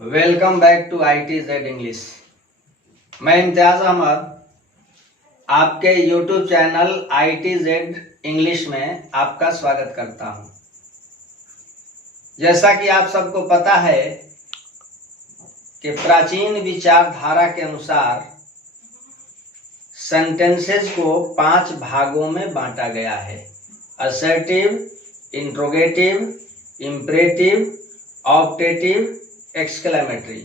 Welcome back to ITZ English. मैं इम्तियाज़ अहमद आपके YouTube channel ITZ English में आपका स्वागत करता हूं। जैसा कि आप सबको पता है कि प्राचीन विचारधारा के अनुसार सेंटेंसेस को 5 भागों में बांटा गया है: assertive, interrogative, imperative, optative, exclamatory.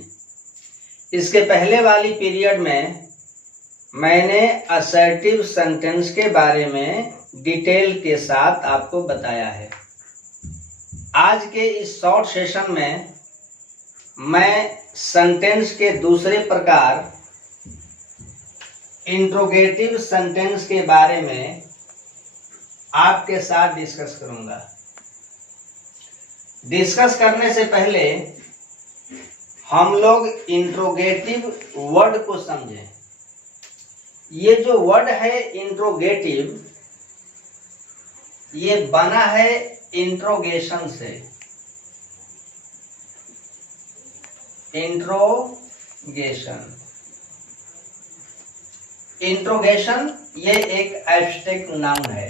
इसके पहले वाली पीरियड में मैंने असर्टिव सेंटेंस के बारे में डिटेल के साथ आपको बताया है। आज के इस शॉर्ट सेशन में मैं सेंटेंस के दूसरे प्रकार इंट्रोगेटिव सेंटेंस के बारे में आपके साथ डिस्कस करूंगा। डिस्कस करने से पहले हम लोग इंट्रोगेटिव वर्ड को समझें। ये जो वर्ड है इंट्रोगेटिव, ये बना है इंट्रोगेशन से। इंट्रोगेशन ये एक एब्स्ट्रैक्ट नाउन है।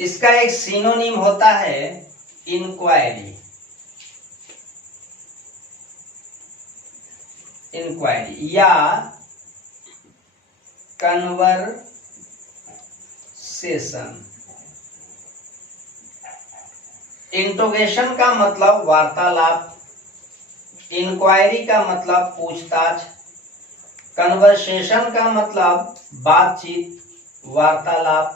इसका एक सिनोनिम होता है इंक्वायरी या कन्वर्सेशन। इंट्रोगेशन का मतलब वार्तालाप, इंक्वायरी का मतलब पूछताछ, कन्वर्सेशन का मतलब बातचीत, वार्तालाप।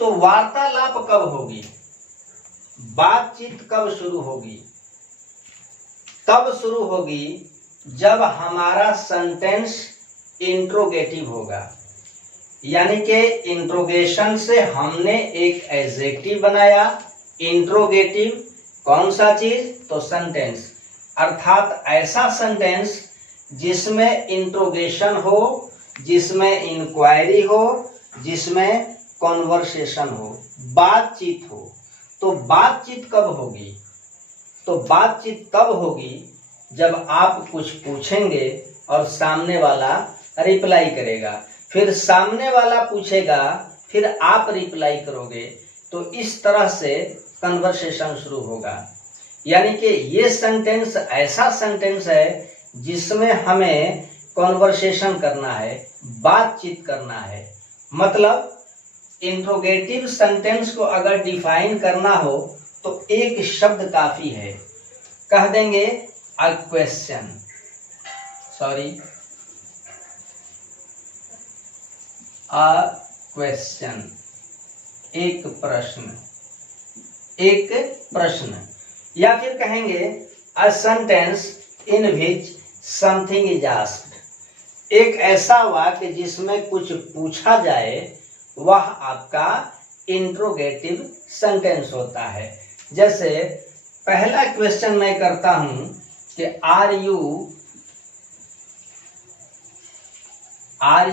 तो वार्तालाप कब होगी, बातचीत कब शुरू होगी? तब शुरू होगी जब हमारा सेंटेंस इंट्रोगेटिव होगा। यानी कि इंट्रोगेशन से हमने एक एडजेक्टिव बनाया। इंट्रोगेटिव कौन सा चीज? तो सेंटेंस, अर्थात ऐसा सेंटेंस जिसमें इंट्रोगेशन हो, जिसमें इंक्वायरी हो, जिसमें कॉन्वर्सेशन हो, बातचीत हो। तो बातचीत कब होगी? तो बातचीत तब होगी जब आप कुछ पूछेंगे और सामने वाला रिप्लाई करेगा, फिर सामने वाला पूछेगा, फिर आप रिप्लाई करोगे। तो इस तरह से कन्वर्सेशन शुरू होगा। यानी कि ये सेंटेंस ऐसा सेंटेंस है जिसमें हमें कॉन्वर्सेशन करना है, बातचीत करना है। मतलब इंट्रोगेटिव सेंटेंस को अगर डिफाइन करना हो तो एक शब्द काफी है। कह देंगे अ क्वेश्चन, एक प्रश्न। या फिर कहेंगे a sentence in which something is asked. एक ऐसा वाक्य जिसमें कुछ पूछा जाए, वह आपका इंट्रोगेटिव सेंटेंस होता है। जैसे पहला क्वेश्चन मैं करता हूं कि आर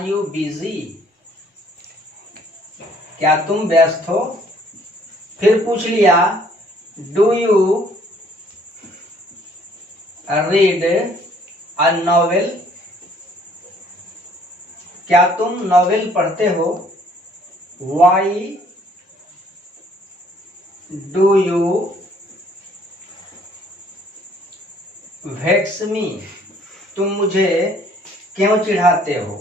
यू बिजी? क्या तुम व्यस्त हो? फिर पूछ लिया do you read a novel? क्या तुम नॉवेल पढ़ते हो? Why do you vex me? तुम मुझे क्यों चिढ़ाते हो?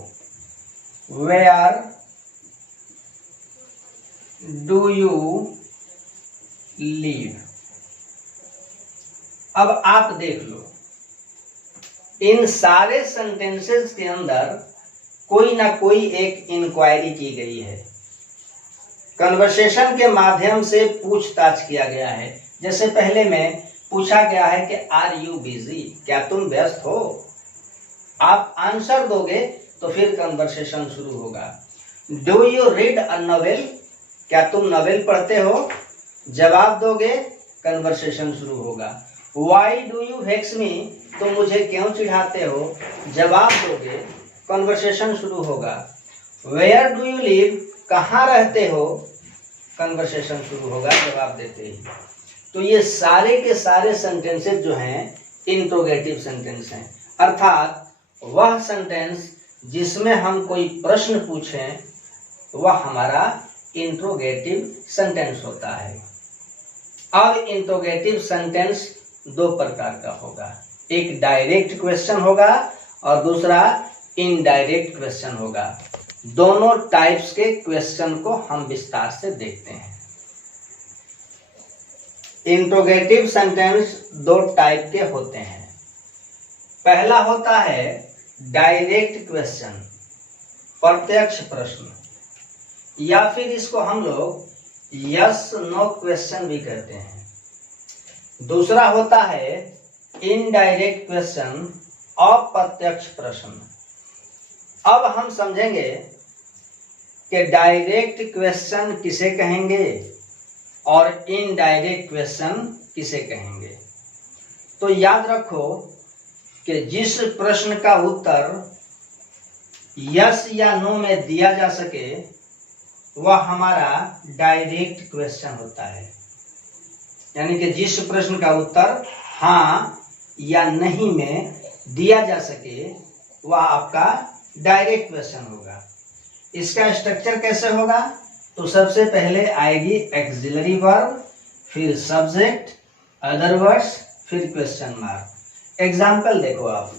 Where do you live? अब आप देख लो, इन सारे सेंटेंसेस के अंदर कोई ना कोई एक इंक्वायरी की गई है। कन्वर्सेशन के माध्यम से पूछताछ किया गया है। जैसे पहले में पूछा गया है कि आर यू बिजी? क्या तुम व्यस्त हो? आप आंसर दोगे तो फिर कन्वर्सेशन शुरू होगा। Do you read a novel? क्या तुम नॉवेल पढ़ते हो? जवाब दोगे, कन्वर्सेशन शुरू होगा। वाई डू यू वेक्स मी? तुम मुझे क्यों चिढ़ाते हो? जवाब दोगे, कन्वर्सेशन शुरू होगा। Where do you live? कहाँ रहते हो? कन्वर्सेशन शुरू होगा जवाब देते ही। तो ये सारे के सारे सेंटेंसेस जो हैं इंट्रोगेटिव सेंटेंस हैं, अर्थात वह सेंटेंस जिसमें हम कोई प्रश्न पूछें वह हमारा इंट्रोगेटिव सेंटेंस होता है। अब इंट्रोगेटिव सेंटेंस दो प्रकार का होगा, एक डायरेक्ट क्वेश्चन होगा और दूसरा इनडायरेक्ट क्वेश्चन होगा। दोनों टाइप्स के क्वेश्चन को हम विस्तार से देखते हैं। इंट्रोगेटिव सेंटेंस दो टाइप के होते हैं। पहला होता है डायरेक्ट क्वेश्चन, प्रत्यक्ष प्रश्न, या फिर इसको हम लोग यस नो क्वेश्चन भी कहते हैं। दूसरा होता है इनडायरेक्ट क्वेश्चन, अप्रत्यक्ष प्रश्न। अब हम समझेंगे कि डायरेक्ट क्वेश्चन किसे कहेंगे और इनडायरेक्ट क्वेश्चन किसे कहेंगे। तो याद रखो कि जिस प्रश्न का उत्तर यस या नो में दिया जा सके वह हमारा डायरेक्ट क्वेश्चन होता है, यानी कि जिस प्रश्न का उत्तर हाँ या नहीं में दिया जा सके वह आपका डायरेक्ट क्वेश्चन होगा। इसका स्ट्रक्चर कैसे होगा? तो सबसे पहले आएगी एक्सिलरी वर्ब, फिर सब्जेक्ट, अदर वर्ड्स, फिर क्वेश्चन मार्क। एग्जाम्पल देखो आप,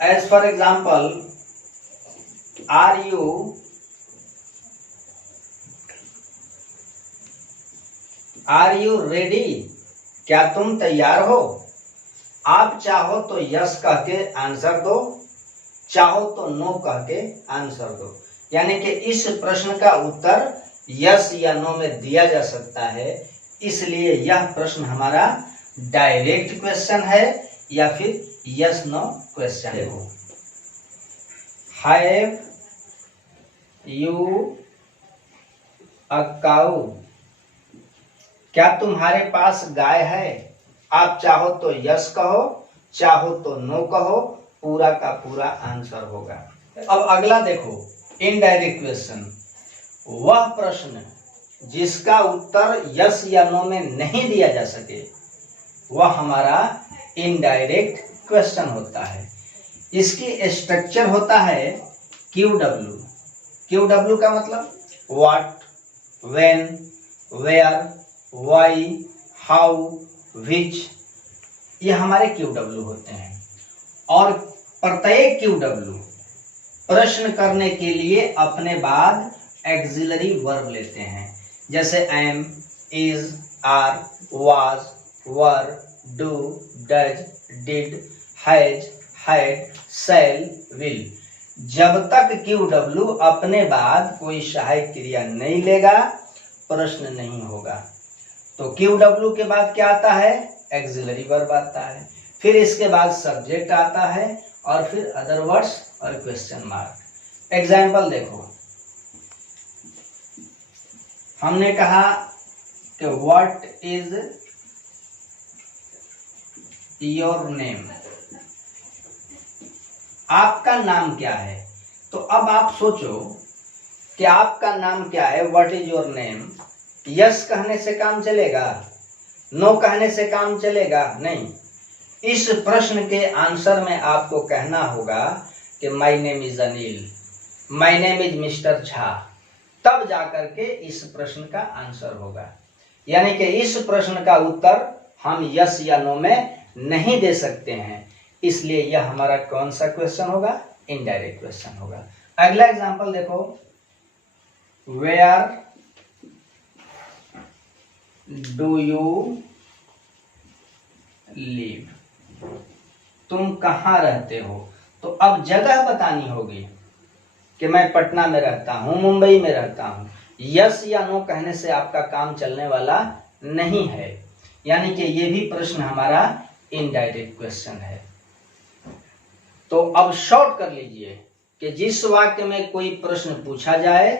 as for example, are you ready? क्या तुम तैयार हो? आप चाहो तो यस कह के आंसर दो, चाहो तो नो कह के आंसर दो। यानी कि इस प्रश्न का उत्तर यस या नो में दिया जा सकता है, इसलिए यह प्रश्न हमारा डायरेक्ट क्वेश्चन है या फिर यस नो क्वेश्चन है। हैव यू अ काऊ? क्या तुम्हारे पास गाय है? आप चाहो तो यस कहो, चाहो तो नो कहो, पूरा का पूरा आंसर होगा। अब अगला देखो, इनडायरेक्ट क्वेश्चन, वह प्रश्न जिसका उत्तर यस या नो में नहीं दिया जा सके वह हमारा इनडायरेक्ट क्वेश्चन होता है। इसकी स्ट्रक्चर होता है QW। QW का मतलब what, when, where, why, how, which, ये हमारे QW होते हैं। और प्रत्येक QW प्रश्न करने के लिए अपने बाद एक्सिलरी वर्ब लेते हैं, जैसे am, is, are, was, were, do, does, did, has, had, shall, will. जब तक QW अपने बाद कोई सहायक क्रिया नहीं लेगा प्रश्न नहीं होगा। तो QW के बाद क्या आता है? एक्सिलरी वर्ब आता है, फिर इसके बाद सब्जेक्ट आता है और फिर अदर वर्ड्स और क्वेश्चन मार्क। एग्जाम्पल देखो, हमने कहा कि व्हाट इज योर नेम? आपका नाम क्या है? तो अब आप सोचो कि आपका नाम क्या है, what is your name. Yes कहने से काम चलेगा? नो कहने से काम चलेगा? नहीं। इस प्रश्न के आंसर में आपको कहना होगा कि my name is Anil, my name is mister Jha, तब जाकर के इस प्रश्न का आंसर होगा। यानी कि इस प्रश्न का उत्तर हम यस या नो में नहीं दे सकते हैं, इसलिए यह हमारा कौन सा क्वेश्चन होगा? इनडायरेक्ट क्वेश्चन होगा। अगला एग्जांपल देखो, वेयर डू यू लिव? तुम कहाँ रहते हो? तो अब जगह बतानी होगी कि मैं पटना में रहता हूँ, मुंबई में रहता हूँ। यस या नो कहने से आपका काम चलने वाला नहीं है, यानी कि ये भी प्रश्न हमारा इनडायरेक्ट क्वेश्चन है। तो अब शॉर्ट कर लीजिए कि जिस वाक्य में कोई प्रश्न पूछा जाए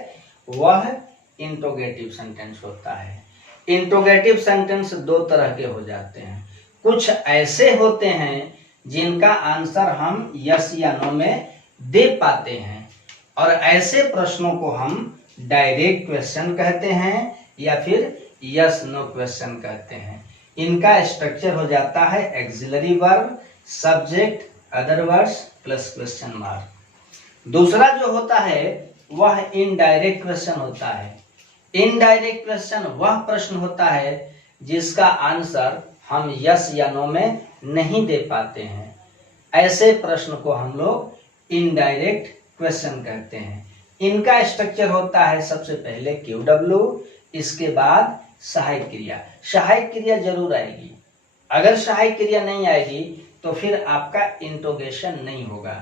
वह इंट्रोगेटिव सेंटेंस होता है। इंट्रोगेटिव सेंटेंस दो तरह के हो जाते हैं, कुछ ऐसे होते हैं जिनका आंसर हम यस या नो में दे पाते हैं, और ऐसे प्रश्नों को हम डायरेक्ट क्वेश्चन कहते हैं या फिर यस नो क्वेश्चन कहते हैं। इनका स्ट्रक्चर हो जाता है axillary verb, subject, other words plus question mark. दूसरा जो होता है वह इनडायरेक्ट क्वेश्चन होता है। इनडायरेक्ट क्वेश्चन वह प्रश्न होता है जिसका आंसर हम यस या नो में नहीं दे पाते हैं। ऐसे प्रश्न को हम लोग इनडायरेक्ट क्वेश्चन कहते हैं। इनका स्ट्रक्चर होता है सबसे पहले QW, इसके बाद सहायक क्रिया। सहायक क्रिया जरूर आएगी, अगर सहायक क्रिया नहीं आएगी तो फिर आपका इंट्रोगेशन नहीं होगा।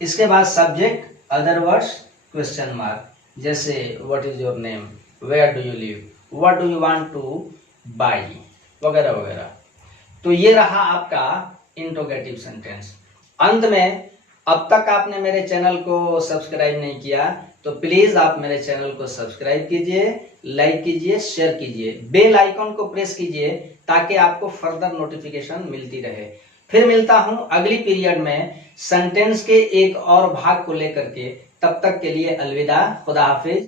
इसके बाद subject, other words, question mark, जैसे what is your name, where do you live, what do you want to buy, वगैरह वगैरह। तो ये रहा आपका इंट्रोगेटिव सेंटेंस। अंत में, अब तक आपने मेरे चैनल को सब्सक्राइब नहीं किया तो प्लीज आप मेरे चैनल को सब्सक्राइब कीजिए, लाइक कीजिए, शेयर कीजिए, बेल आइकॉन को प्रेस कीजिए ताकि आपको फर्दर नोटिफिकेशन मिलती रहे। फिर मिलता हूं अगली पीरियड में सेंटेंस के एक और भाग को लेकर के। तब तक के लिए अलविदा, खुदा हाफिज।